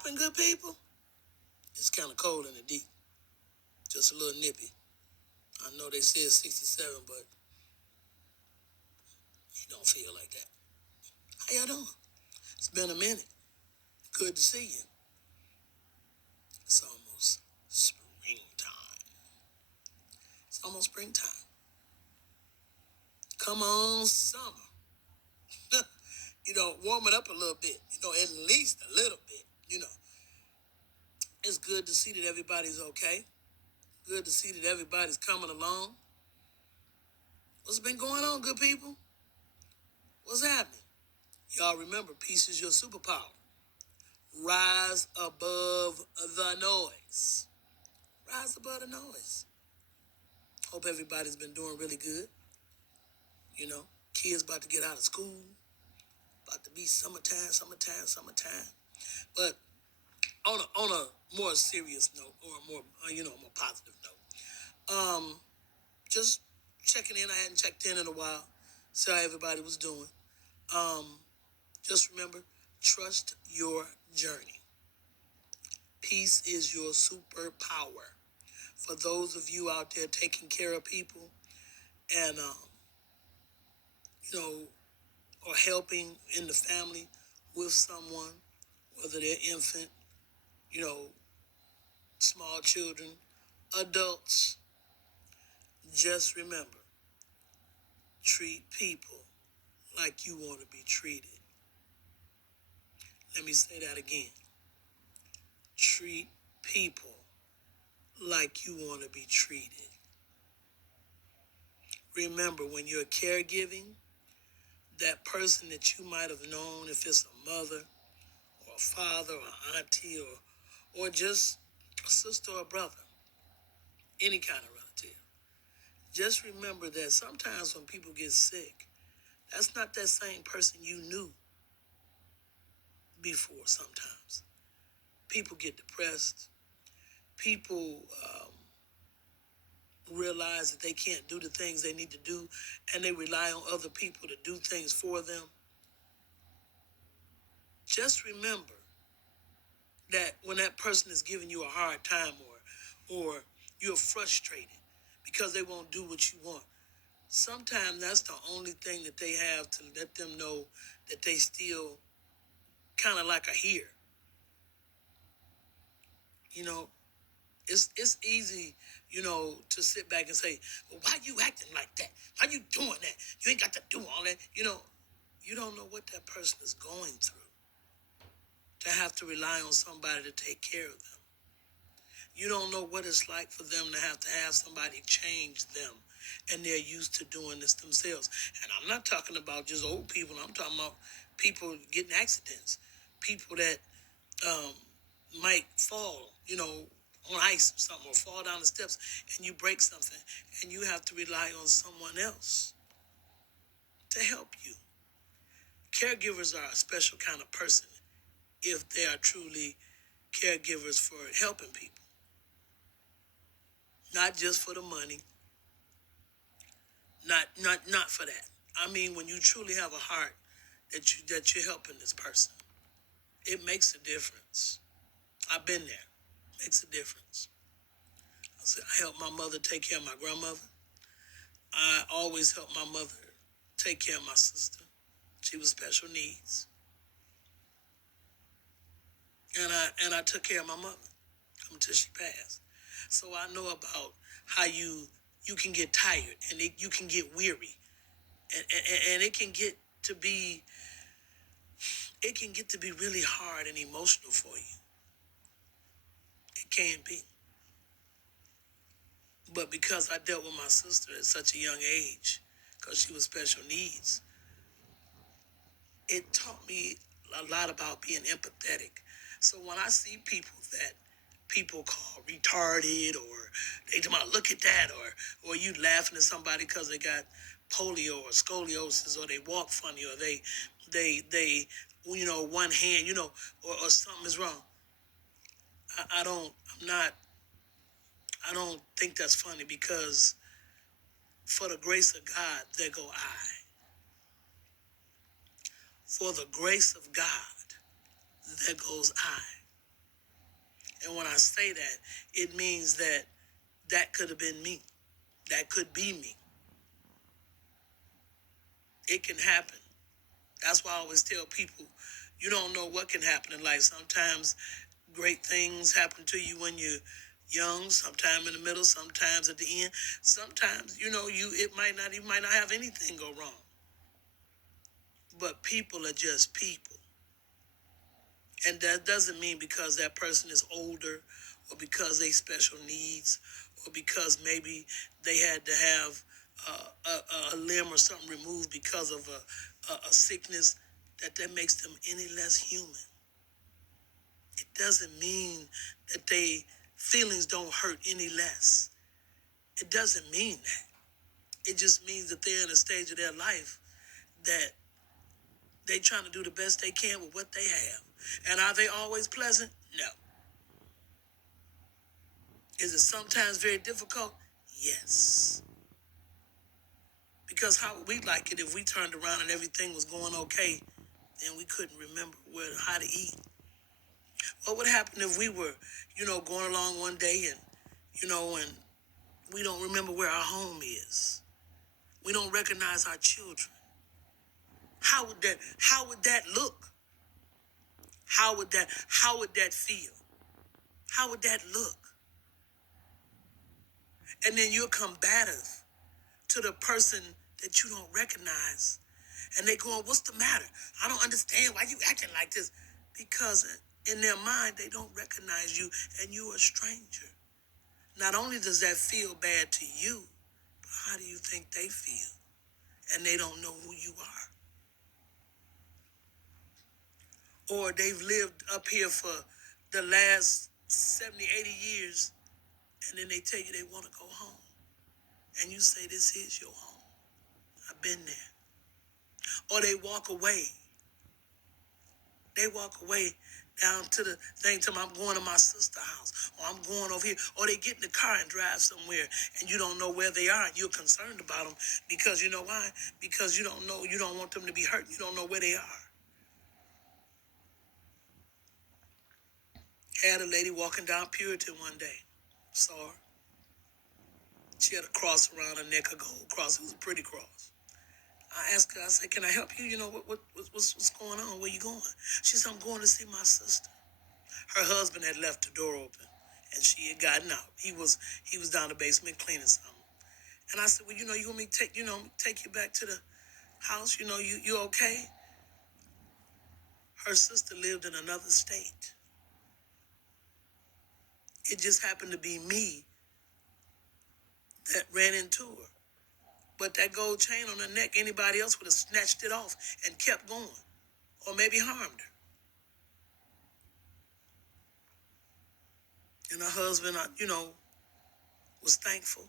popping, good people? It's kind of cold in the deep. Just a little nippy. I know they said 67, but it don't feel like that. How y'all doing? It's been a minute. Good to see you. It's almost springtime. It's almost springtime. Come on, summer. Warm it up a little bit. At least a little bit. It's good to see that everybody's okay. Good to see that everybody's coming along. What's been going on, good people? What's happening? Y'all remember, peace is your superpower. Rise above the noise. Rise above the noise. Hope everybody's been doing really good. Kids about to get out of school. About to be summertime. But on a more serious note, or a more more positive note, just checking in. I hadn't checked in a while. See how everybody was doing. Just remember, trust your journey. Peace is your superpower. For those of you out there taking care of people and, or helping in the family with someone, whether they're infant, small children, adults, just remember, treat people like you want to be treated. Let me say that again. Treat people like you want to be treated. Remember, when you're caregiving, that person that you might have known, if it's a mother or a father or an auntie or just a sister or a brother, any kind of relative, just remember that sometimes when people get sick, that's not that same person you knew before sometimes. People get depressed. People realize that they can't do the things they need to do, and they rely on other people to do things for them. Just remember that when that person is giving you a hard time or you're frustrated because they won't do what you want, sometimes that's the only thing that they have to let them know that they still kind of like a here. It's easy, to sit back and say, well, why you acting like that? Why you doing that? You ain't got to do all that. You don't know what that person is going through to have to rely on somebody to take care of them. You don't know what it's like for them to have somebody change them, and they're used to doing this themselves. And I'm not talking about just old people. I'm talking about people getting accidents, people that might fall, on ice or something, or fall down the steps, and you break something, and you have to rely on someone else to help you. Caregivers are a special kind of person if they are truly caregivers for helping people. Not just for the money. Not for that. I mean, when you truly have a heart that you're helping this person, it makes a difference. I've been there. It makes a difference. I helped my mother take care of my grandmother. I always helped my mother take care of my sister. She was special needs. And I took care of my mother until she passed. So I know about how you can get tired, and you can get weary, and it can get to be really hard and emotional for you. It can be. But because I dealt with my sister at such a young age, because she was special needs, it taught me a lot about being empathetic. So when I see people that people call retarded, or they come out, look at that, or you laughing at somebody because they got polio or scoliosis, or they walk funny, or they one hand, or something is wrong. I don't think that's funny, because for the grace of God, there go I. For the grace of God, there goes I. And when I say that, it means that that could have been me. That could be me. It can happen. That's why I always tell people, you don't know what can happen in life. Sometimes great things happen to you when you're young, sometimes in the middle, sometimes at the end. Sometimes, you might not have anything go wrong. But people are just people. And that doesn't mean because that person is older or because they special needs or because maybe they had to have a limb or something removed because of a sickness that makes them any less human. It doesn't mean that they feelings don't hurt any less. It doesn't mean that. It just means that they're in a stage of their life that they trying to do the best they can with what they have. And are they always pleasant? No. Is it sometimes very difficult? Yes. Because how would we like it if we turned around and everything was going okay and we couldn't remember how to eat? What would happen if we were, going along one day and we don't remember where our home is? We don't recognize our children. How would that look? How would that feel? How would that look? And then you're combative to the person that you don't recognize. And they going, what's the matter? I don't understand why you acting like this. Because in their mind, they don't recognize you and you're a stranger. Not only does that feel bad to you, but how do you think they feel? And they don't know who you are. Or they've lived up here for the last 70, 80 years, and then they tell you they want to go home. And you say, this is your home. I've been there. Or they walk away. They walk away down to the thing, tell me I'm going to my sister's house, or I'm going over here. Or they get in the car and drive somewhere, and you don't know where they are, and you're concerned about them because you know why? Because you don't know, you don't want them to be hurt. You don't know where they are. Had a lady walking down Puritan one day. Saw her. She had a cross around her neck, a gold cross. It was a pretty cross. I asked her, I said, can I help you? What's going on? Where you going? She said, I'm going to see my sister. Her husband had left the door open, and she had gotten out. He was down the basement cleaning something. And I said, well, you want me to take you back to the house? You okay? Her sister lived in another state. It just happened to be me that ran into her. But that gold chain on her neck, anybody else would have snatched it off and kept going, or maybe harmed her. And her husband, was thankful.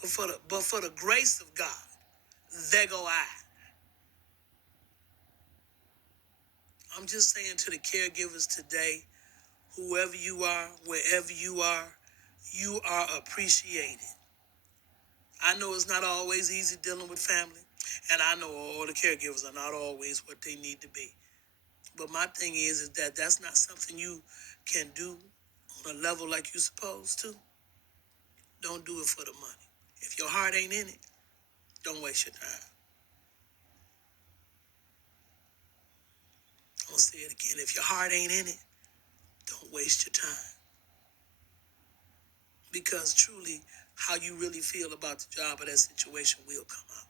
But for the grace of God, there go I. I'm just saying to the caregivers today, whoever you are, wherever you are appreciated. I know it's not always easy dealing with family, and I know all the caregivers are not always what they need to be. But my thing is that that's not something you can do on a level like you're supposed to. Don't do it for the money. If your heart ain't in it, don't waste your time. I'm going to say it again. If your heart ain't in it, don't waste your time. Because truly, how you really feel about the job or that situation will come out.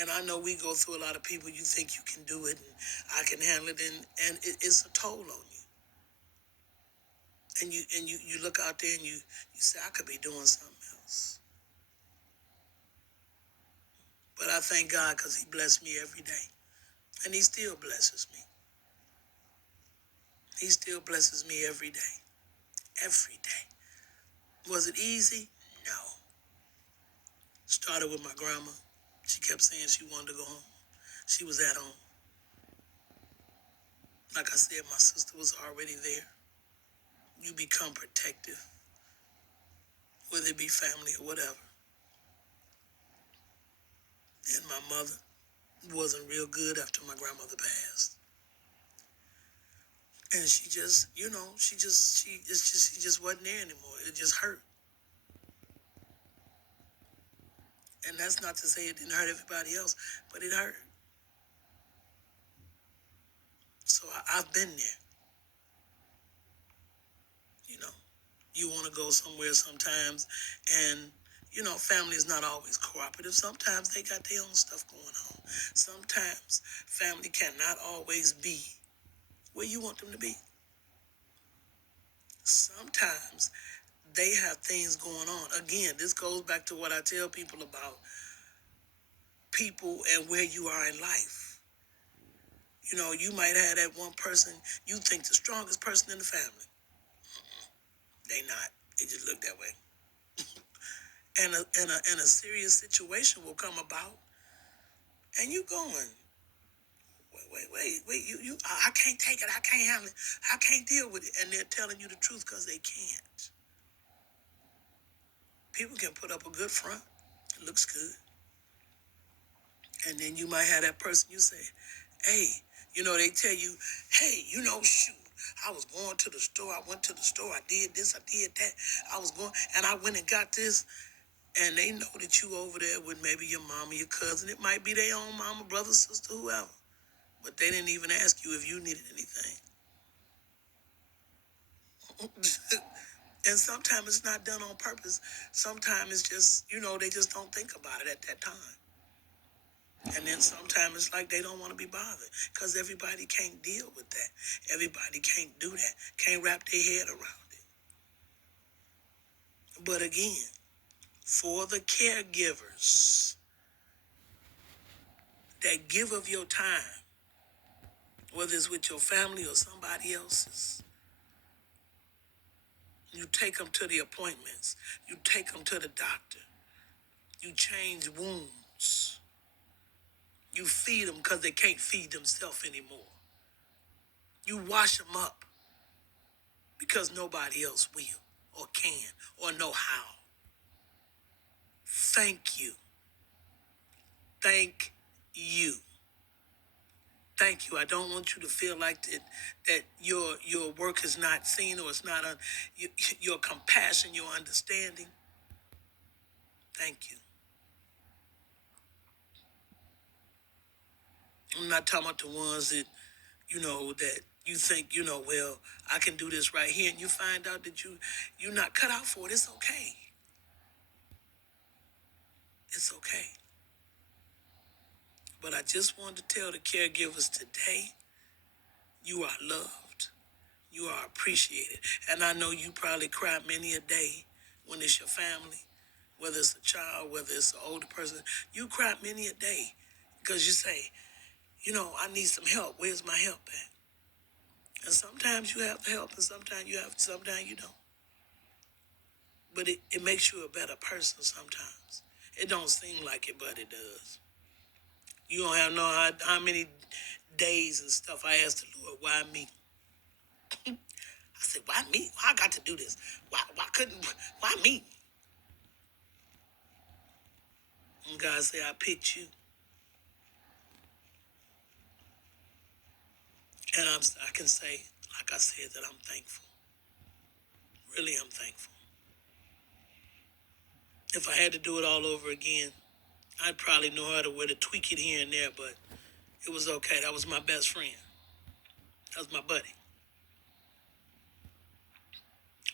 And I know we go through a lot of people, you think you can do it and I can handle it, and it's a toll on you. And you look out there and you say, I could be doing something else. But I thank God because he blessed me every day. And he still blesses me. He still blesses me every day. Every day. Was it easy? No. Started with my grandma. She kept saying she wanted to go home. She was at home. Like I said, my sister was already there. You become protective, whether it be family or whatever. And my mother wasn't real good after my grandmother passed. And she just, she just wasn't there anymore. It just hurt. And that's not to say it didn't hurt everybody else, but it hurt. So I've been there. You know, you want to go somewhere sometimes, and family is not always cooperative. Sometimes they got their own stuff going on. Sometimes family cannot always be where you want them to be. Sometimes they have things going on. Again, this goes back to what I tell people about people and where you are in life. You might have that one person you think the strongest person in the family. They not. They just look that way. And a serious situation will come about, and you going, wait, I can't take it. I can't handle it. I can't deal with it. And they're telling you the truth because they can't. People can put up a good front. It looks good. And then you might have that person you say, hey, they tell you, hey, shoot, I was going to the store. I went to the store. I did this. I did that. I was going, and I went and got this. And they know that you over there with maybe your mama, your cousin. It might be their own mama, brother, sister, whoever. But they didn't even ask you if you needed anything. And sometimes it's not done on purpose. Sometimes it's just, they just don't think about it at that time. And then sometimes it's like they don't want to be bothered because everybody can't deal with that. Everybody can't do that, can't wrap their head around it. But again, for the caregivers that give of your time, whether it's with your family or somebody else's, you take them to the appointments, you take them to the doctor, you change wounds, you feed them because they can't feed themselves anymore. You wash them up because nobody else will or can or know how. Thank you. Thank you. Thank you. I don't want you to feel like that your work is not seen or it's not your compassion, your understanding. Thank you. I'm not talking about the ones that that you think well, I can do this right here, and you find out that you're not cut out for it. It's okay. It's okay. But I just wanted to tell the caregivers today, you are loved. You are appreciated. And I know you probably cry many a day when it's your family, whether it's a child, whether it's an older person. You cry many a day because you say, I need some help. Where's my help at? And sometimes you have the help and sometimes you don't. But it makes you a better person sometimes. It don't seem like it, but it does. You don't have no how many days and stuff I asked the Lord, why me? I said, why me? Why I got to do this? Why me? And God said, I picked you. And I can say, like I said, that I'm thankful. Really, I'm thankful. If I had to do it all over again, I'd probably know how to tweak it here and there, but it was okay. That was my best friend. That was my buddy.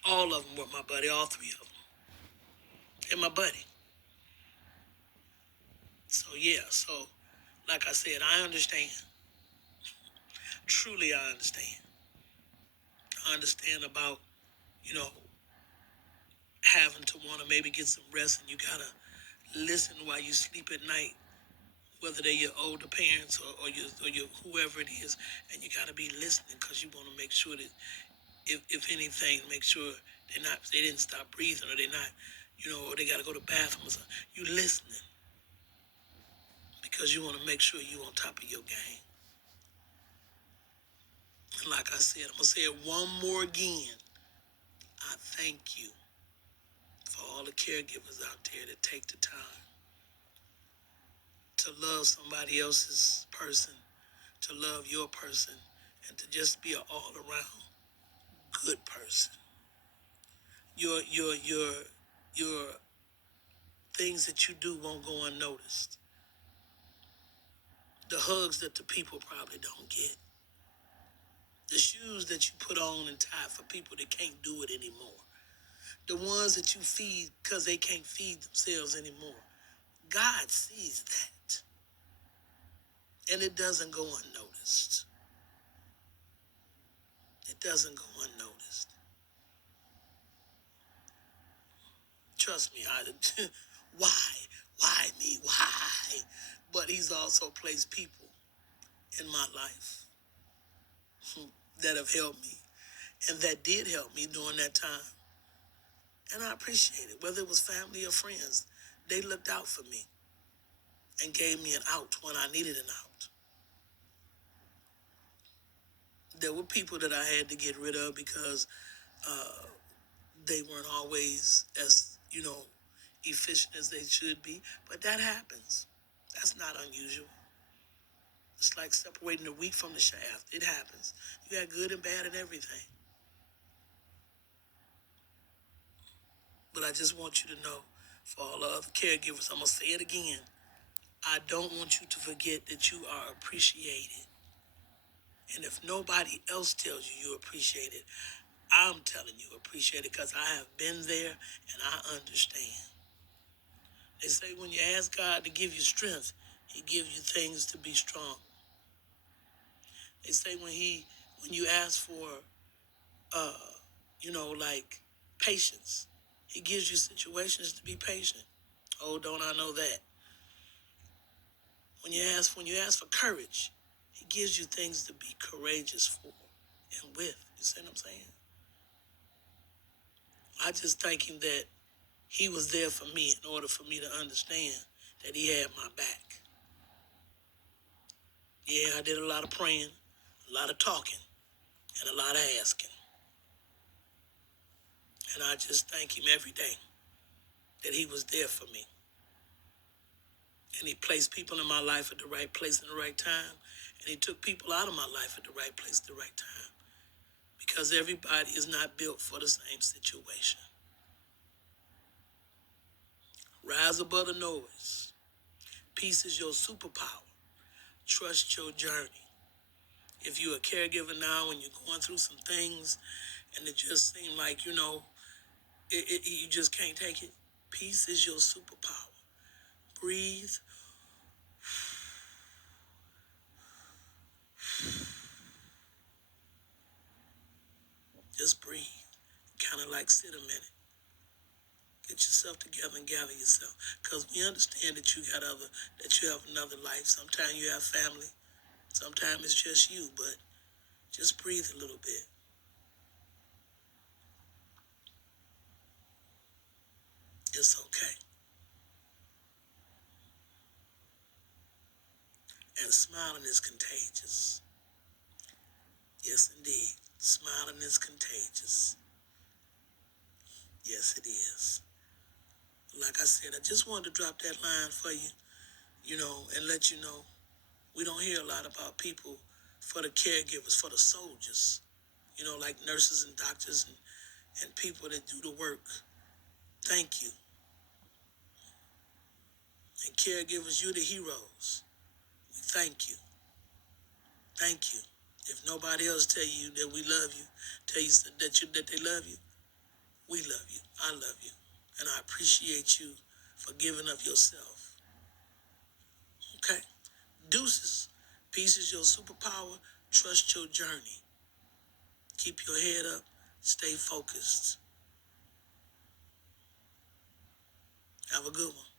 All of them were my buddy, all three of them. They're my buddy. So, yeah, like I said, I understand. Truly, I understand. I understand about, you know, having to want to maybe get some rest and you got to listen while you sleep at night, whether they're your older parents or your whoever it is, and you got to be listening because you want to make sure that if anything, make sure they didn't stop breathing or they're not, or they got to go to the bathroom or something. You listening because you want to make sure you on top of your game. And like I said, I'm going to say it one more again. I thank you for all the caregivers out there that take the time to love somebody else's person, to love your person, and to just be an all-around good person. Your things that you do won't go unnoticed. The hugs that the people probably don't get. The shoes that you put on and tie for people that can't do it anymore. The ones that you feed because they can't feed themselves anymore. God sees that. And it doesn't go unnoticed. It doesn't go unnoticed. Trust me, why? Why me? Why? But he's also placed people in my life that have helped me and that did help me during that time. And I appreciate it. Whether it was family or friends, they looked out for me and gave me an out when I needed an out. There were people that I had to get rid of because they weren't always as, efficient as they should be. But that happens. That's not unusual. It's like separating the wheat from the shaft. It happens. You got good and bad and everything. But I just want you to know, for all the other caregivers, I'm going to say it again. I don't want you to forget that you are appreciated. And if nobody else tells you you're appreciated, I'm telling you appreciated because I have been there and I understand. They say when you ask God to give you strength, he gives you things to be strong. They say when you ask for, like patience, he gives you situations to be patient. Oh, don't I know that? When you ask for courage, he gives you things to be courageous for and with. You see what I'm saying? I just thank him that he was there for me in order for me to understand that he had my back. Yeah, I did a lot of praying, a lot of talking, and a lot of asking. And I just thank him every day that he was there for me. And he placed people in my life at the right place in the right time. And he took people out of my life at the right place at the right time. Because everybody is not built for the same situation. Rise above the noise. Peace is your superpower. Trust your journey. If you're a caregiver now and you're going through some things and it just seems like, you just can't take it, peace is your superpower. Breathe. Just breathe. Kind of like sit a minute. Get yourself together and gather yourself. Because we understand that you have another life. Sometimes you have family. Sometimes it's just you, but just breathe a little bit. It's okay. And smiling is contagious. Yes, indeed. Smiling is contagious. Yes, it is. Like I said, I just wanted to drop that line for you, and let you know we don't hear a lot about people for the caregivers, for the soldiers, like nurses and doctors and people that do the work. Thank you. And caregivers, you're the heroes. We thank you. Thank you. If nobody else tell you that we love you, tell you that they love you, we love you. I love you. And I appreciate you for giving up yourself. Okay? Deuces. Peace is your superpower. Trust your journey. Keep your head up. Stay focused. Have a good one.